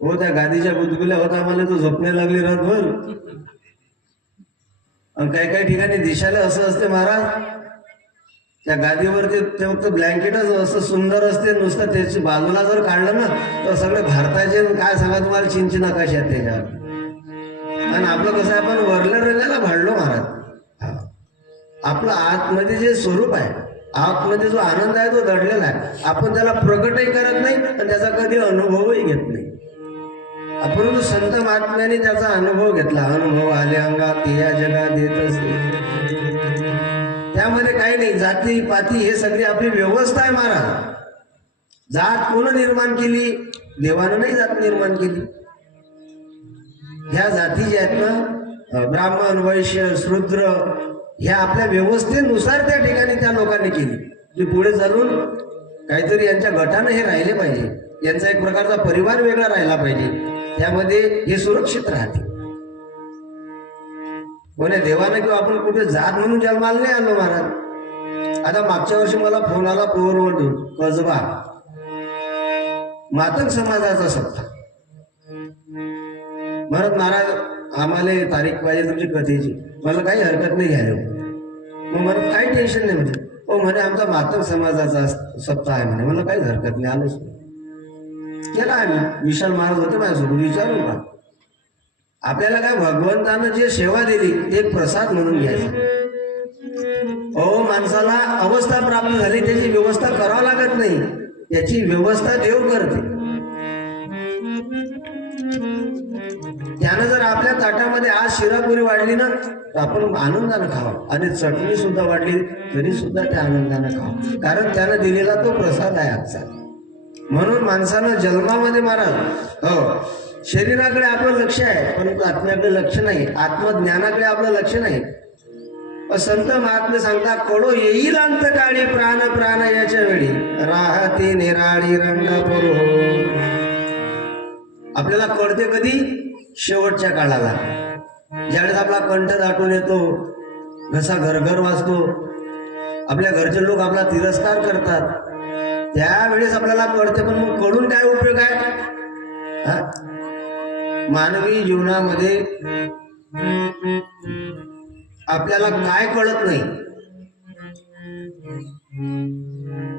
हो त्या गादीच्या गुदगुल्या होता मला तो झोपणे लागली रातभर. आणि काही ठिकाणी दिशाला असं असते महाराज, त्या गादीवर ते फक्त ब्लँकेटच असं सुंदर असते, नुसतं त्याची बाजूला जर काढलं ना तर सगळे भारताचे काय सांगा तुम्हाला चिंची नकाशे आहेत त्याच्यावर. आणि आपलं कसं आहे, आपण वरल्या रंगाला भांडलो महाराज. आपलं आतमध्ये जे स्वरूप आहे, आतमध्ये जो आनंद आहे तो दडलेला आहे. आपण त्याला प्रगटही करत नाही आणि त्याचा कधी अनुभवही घेत नाही. परंतु संत महात्म्याने त्याचा अनुभव घेतला. अनुभव आले अंगात या जगात येत असते. त्यामध्ये काही नाही, जाती पाती हे सगळी आपली व्यवस्था आहे महाराज. जात कोण निर्माण केली? देवानं नाही जात निर्माण केली. ह्या जाती ज्या आहेत ना, ब्राह्मण, वैश्य, शूद्र, ह्या आपल्या व्यवस्थेनुसार त्या ठिकाणी त्या लोकांनी केली. की पुढे चालून काहीतरी यांच्या गटानं हे राहिले पाहिजे, यांचा एक प्रकारचा परिवार वेगळा राहिला पाहिजे. त्यामध्ये हे सुरक्षित राहते. कोण्या देवानं किंवा आपण कुठे जात म्हणून जन्माला नाही आलो महाराज. आता मागच्या वर्षी मला फोन आला पोरवरून कसबा मातंग समाजाचा सप्ताह. म्हणत महाराज आम्हाला तारीख पाहिजे तुमची कथेची. मला काही हरकत नाही घ्यायला. मग म्हणत काही टेन्शन नाही म्हणजे. हो म्हणे आमचा मातंग समाजाचा सप्ताह आहे म्हणे. मला काहीच हरकत नाही. आलोच केला आम्ही. विशाल महाराज होते माझ्यासोबत. विचारू का आपल्याला काय भगवंतानं जे सेवा दिली ते प्रसाद म्हणून घ्यायचा. हो माणसाला अवस्था प्राप्त झाली त्याची व्यवस्था करावं लागत नाही. याची व्यवस्था देव करते. त्यानं जर आपल्या ताटामध्ये आज शिरापुरी वाढली ना तर आपण आनंदानं खावं. आणि चटणी सुद्धा वाढली तरी सुद्धा त्या आनंदानं खावं. कारण त्यानं दिलेला तो प्रसाद आहे आजचा. म्हणून माणसानं जन्मामध्ये महाराज हो शरीराकडे आपलं लक्ष आहे परंतु आत्म्याकडे लक्ष नाही. आत्मज्ञानाकडे आपलं लक्ष नाही. संत महात्मे सांगतात कडो येईल अंतकाळी प्राण प्राण याच्या वेळी राहते निराळी रंगापुरो. आपल्याला कळते कधी शेवटच्या काळाला ज्यावेळेस आपला कंठ दाटून येतो घसा घरघर वाजतो आपल्या घरचे लोक आपला तिरस्कार करतात त्यावेळेस आपल्याला कळते. पण मग कळून काय उपयोग आहे. मानवी जीवनामध्ये आपल्याला काय कळत नाही.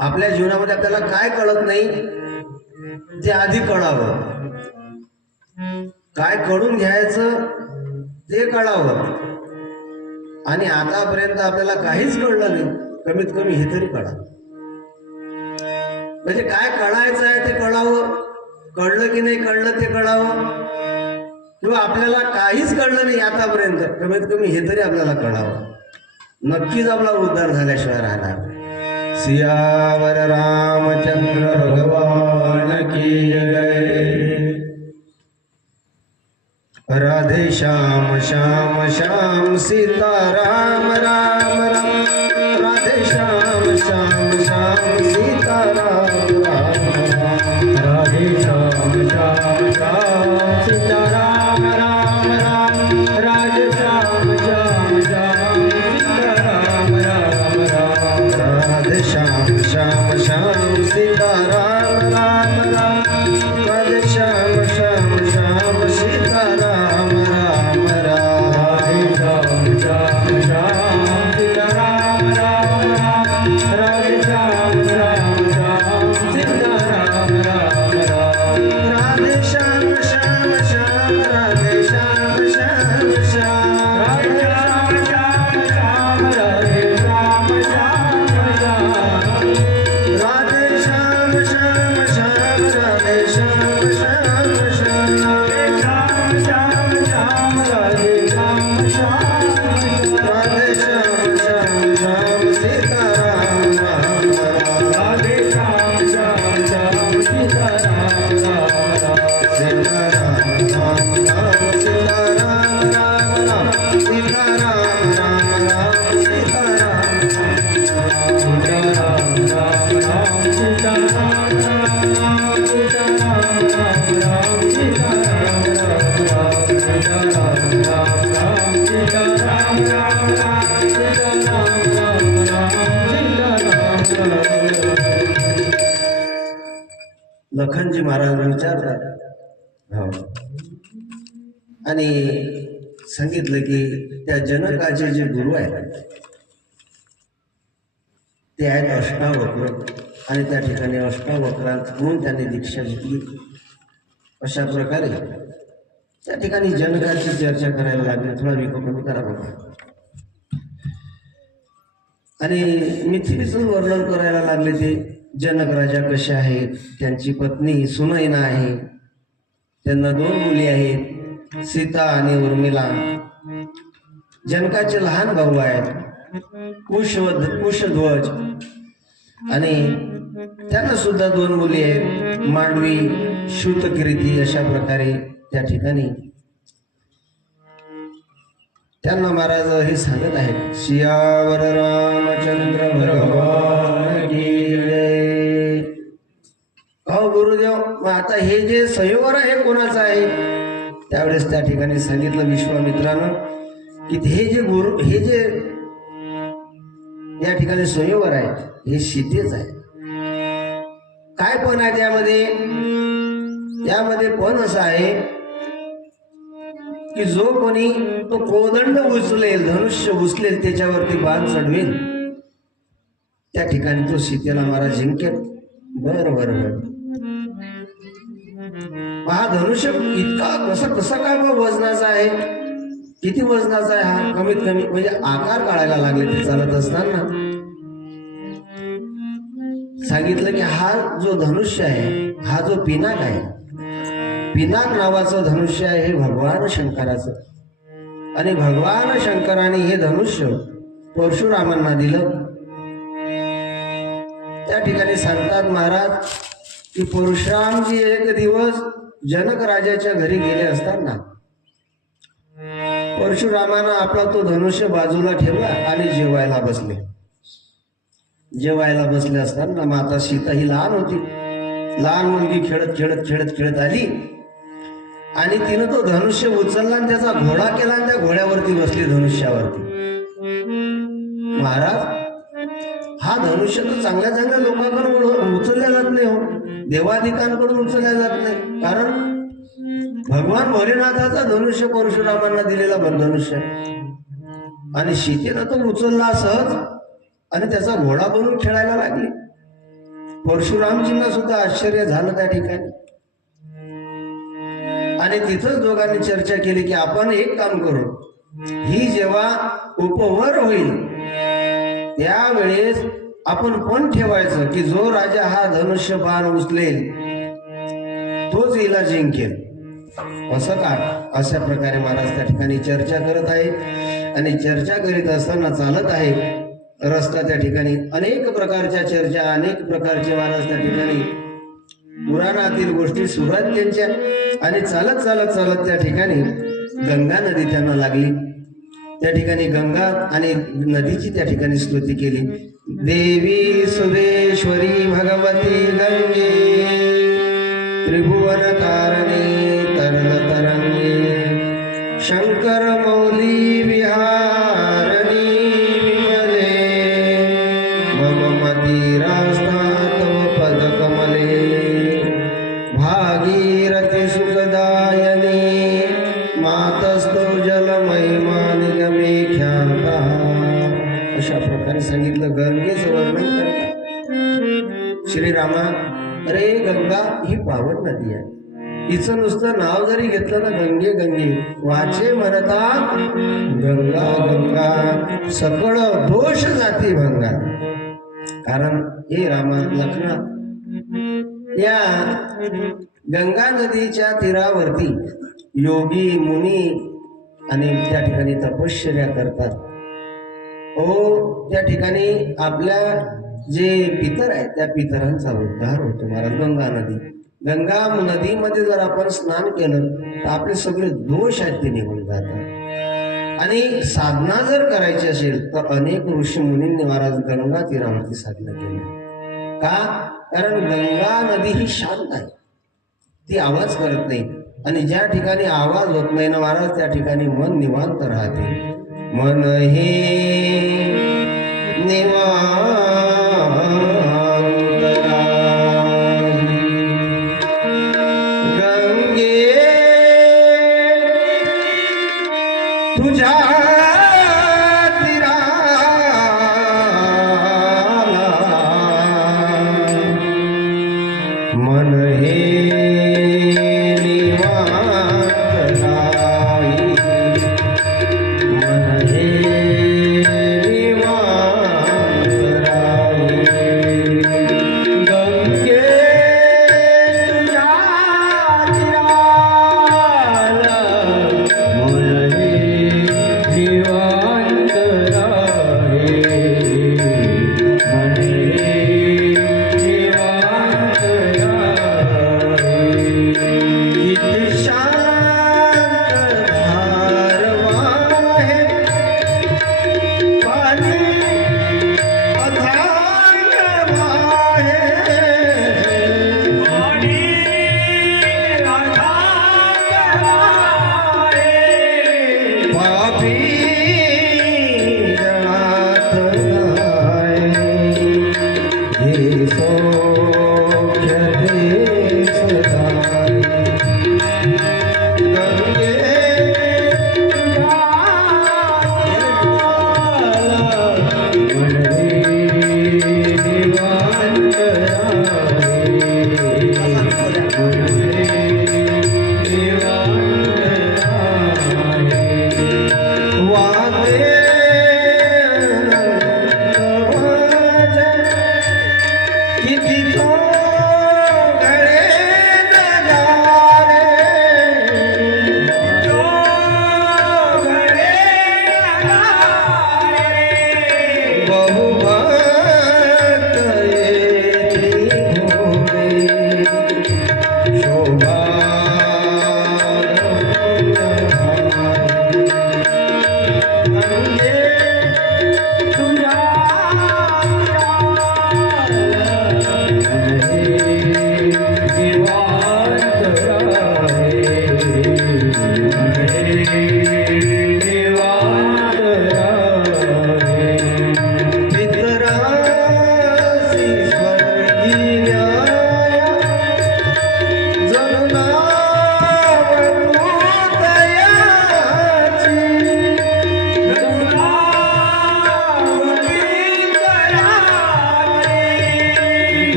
आपल्या जीवनामध्ये आपल्याला काय कळत नाही ते आधी कळावं. काय कळून घ्यायचं ते कळावं. आणि आतापर्यंत आपल्याला काहीच कळलं नाही. कमीत कमी हे तरी कळावं. म्हणजे काय कळायचं आहे ते कळावं. कळलं की नाही कळलं ते कळावं. किंवा आपल्याला काहीच कळलं नाही आतापर्यंत कमीत कमी हे तरी आपल्याला कळावं. नक्कीच आपला उद्धार झाल्याशिवाय राहणार. सियावर रामचंद्र भगवान की जय. राधे श्याम श्याम श्याम सीता राम राम राम. राधे श्याम श्याम श्याम सीता राम राम राम. राधे श्याम श्याम श्याम सीता राम राम राम. राधे श्याम श्याम श्याम सीता राम राम राम. राधे श्याम श्याम श्याम सीता राम राम राम. राधे श्याम श्याम श्याम सीता राम राम राम. राधे श्याम श्याम श्याम सीता राम राम राम. राधे श्याम श्याम श्याम सीता राम राम राम. राधे श्याम श्याम श्याम राधे श्याम श्याम श्याम. राधे श्याम श्याम श्याम राधे श्याम श्याम श्याम. राधे श्याम श्याम श्याम राधे श्याम श्याम श्याम. श्याम श्याम श्याम राधे श्याम श्याम. राधे श्याम श्याम श्याम सीता राम राम राम. राधे श्याम श्याम श्याम सीता राम राम राम. सीता राम राम राम सीता राम राम राम. सीता राम राम राम सीता राम सीता राम राम राम सीता राम राम राम. सीता राम राम राम सीता राम राम राम. सीता राम राम राम सीता राम राम राम. सीता राम राम राम सीता राम राम. लखनजी महाराज विचारतात हो. आणि सांगितलं की त्या जनकाचे जे गुरु आहेत ते आहेत अष्टावक्र. आणि त्या ठिकाणी अष्टावक्रांकडून त्यांनी दीक्षा घेतली. अशा प्रकारे त्या ठिकाणी जनकाची चर्चा करायला लागली. थोडा विकोपणी करा बघा. आणि मिथिलेचं वर्णन करायला लागले. ते जनक राजा कसे आहेत. त्यांची पत्नी सुनैना आहे. त्यांना 2 मुली आहेत सीता आणि उर्मिला. जनकाचे लहान भाऊ आहेत कुशध्वज. आणि त्यांना सुद्धा 2 मुली आहेत मांडवी श्रुतकीर्ती. अशा प्रकारे त्या ठिकाणी त्यांना महाराज हे सांगत आहेत सियावर रामचंद्र भगवान की जय. हो गुरुदेव मग आता हे जे सरोवर आहे कोणाचं आहे? त्यावेळेस त्या ठिकाणी सांगितलं विश्वामित्रानं की हे जे या ठिकाणी सरोवर आहे हे सीतेच आहे. काय पण आहे त्यामध्ये पण असं आहे की जो कोणी तो कोदंड उचलेल, धनुष्य उचलेल, त्याच्यावरती बाण चढवेल, त्या ठिकाणी तो सीतेला मारा जिंकेल. बर बर बर. हा धनुष्य इतका कसा काय वजनाचा आहे? किती वजनाचा आहे हा? कमीत कमी म्हणजे आकार काढायला लागले ते चालत असताना सांगितलं की हा जो धनुष्य आहे, हा जो पिनाक आहे, पिनाक नावाचं धनुष्य आहे हे भगवान शंकराचं. आणि भगवान शंकराने हे धनुष्य परशुरामांना दिलं. त्या ठिकाणी सांगतात महाराज की परशुरामजी एक दिवस जनक राजाच्या घरी गेले असताना परशुरामानं आपला तो धनुष्य बाजूला ठेवला आणि जेवायला बसले असताना माता सीता ही लहान होती. लहान मुलगी खेळत आली आणि तिनं तो धनुष्य उचलला आणि त्याचा घोडा केला आणि त्या घोड्यावरती बसली, धनुष्यावरती. महाराज हा धनुष्य तर चांगल्या लोकांकडून उचलल्या जात नाही, हो, देवाधिकांकडून उचलल्या जात नाही. कारण भगवान भोलेनाथाचा धनुष्य परशुरामांना दिलेला धनुष्य आणि सीतेनं तो उचलला सहज आणि त्याचा घोडा बनवून खेळायला लागली. परशुरामजींना सुद्धा आश्चर्य झालं त्या ठिकाणी. आणि तिथंच दोघांनी चर्चा केली की आपण एक काम करू, ही जेव्हा उपवर होईल त्यावेळेस आपण पण ठेवायचं की जो राजा हा धनुष्य बाण उचलेल तोच हिला जिंकेल. असं का? अशा प्रकारे महाराज त्या ठिकाणी चर्चा करत आहे. आणि चर्चा करीत असताना चालत आहे रस्ता. त्या ठिकाणी अनेक प्रकारच्या चर्चा, अनेक प्रकारचे महाराज त्या ठिकाणी पुराणातील गोष्टी सुरुवात त्यांच्या. आणि चालत त्या ठिकाणी गंगा नदी त्यांना लागली. त्या ठिकाणी गंगा आणि नदीची त्या ठिकाणी स्तुती केली. देवी सुरेश्वरी भगवती गंगे त्रिभुवन तारणे तरल तरंगे शंकर मौली विहारणी विमले मम मतिरास्ता तव पद कमले भागीरथी सुखदायनी मातस्तो जलमहिमा निगमे ख्याता. अशा प्रकारे सांगितलं. गंगेचं वर्णन करतात श्रीरामा. अरे गंगा ही पावन नदी आहे, हिचं नुसतं नाव जरी घेतलं ना गंगे गंगे वाचे म्हणता गंगा गंगा सकळ दोष जाती भंगा. कारण हे रामा लखना या गंगा नदीच्या तीरावरती योगी मुनी आणि त्या ठिकाणी तपश्चर्या करतात. त्या ठिकाणी आपल्या जे पितर आहेत त्या पितरांचा उद्धार होतो महाराज. गंगा नदीमध्ये जर आपण स्नान केलं तर आपले सगळे दोष आहेत ते निघून जातात. आणि साधना जर करायची असेल तर अनेक ऋषी मुनींनी महाराज गंगा तीरावरती साधना केली. का? कारण गंगा नदी ही शांत आहे, ती आवाज करत नाही. आणि ज्या ठिकाणी आवाज होत नाही ना महाराज त्या ठिकाणी मन निवांत राहते. मन हे निवांत गंगे तुझ्या मन हे निवांत राही, मन हे निवांत राही.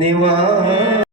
निवा